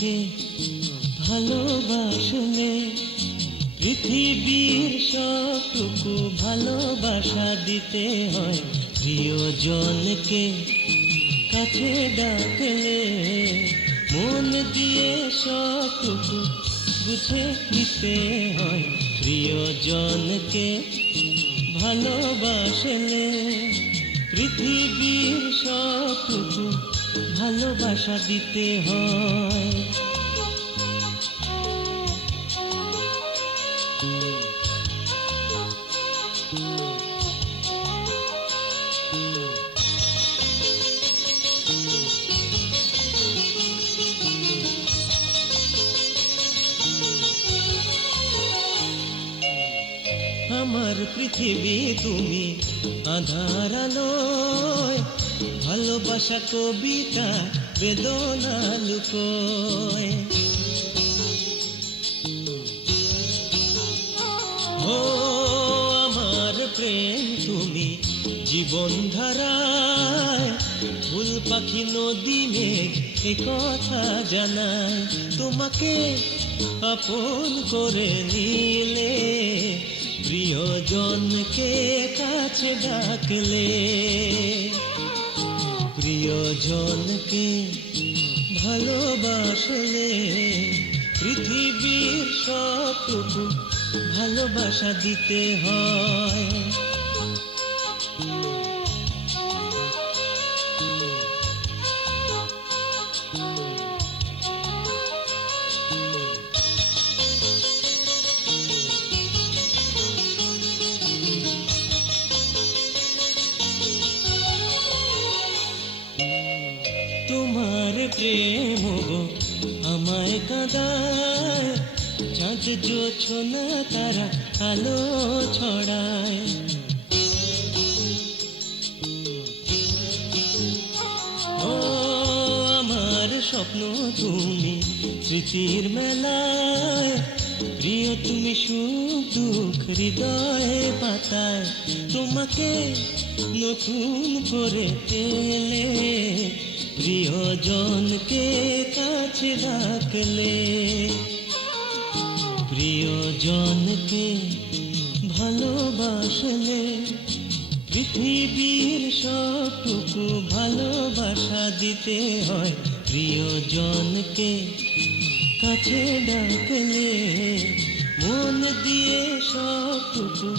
জনকে ভালোবাসলে পৃথিবীর সবটুকু ভালোবাসা দিতে হয় প্রিয়জনকে কাছে ডাকলে মন দিয়ে সবটুকু বুঝে নিতে হয় প্রিয়জনকে ভালোবাসলে পৃথিবীর সবটুকু ভালোবাসা দিতে হয়। আমার পৃথিবী তুমি আঁধার আলোয় ভালোবাসা কবিতা বেদনা লুকোয়। ও আমার প্রেম তুমি জীবন ধারায় ফুল পাখি নদী মেঘ এ কথা জানায় তোমাকে আপন করে নিলে প্রিয়জনকে কাছে ডাকলে প্রিয়জনকে ভালোবাসলে পৃথিবীর সবটুকু ভালোবাসা দিতে হয়। তোমার প্রেম গো আমায় কাঁদায় চাঁদ জোছনা তারা আলো ছড়ায়। ও আমার স্বপ্ন তুমি স্মৃতির মেলায় প্রিয় তুমি সুখ দুঃখ হৃদয়ে পাতায় তোমাকে নতুন করে পেলে প্রিয়জনকে কাছে ডাকলে প্রিয়জনকে ভালোবাসলে পৃথিবীর সবটুকু ভালোবাসা দিতে হয় প্রিয়জনকে কাছে ডাকলে মন দিয়ে সবটুকু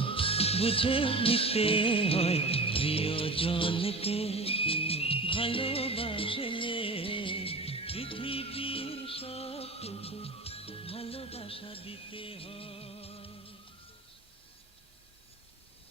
বুঝে নিতে হয় প্রিয়জনকে ভালোবাসলে পৃথিবীর সবটুকু ভালোবাসা দিতে হয়।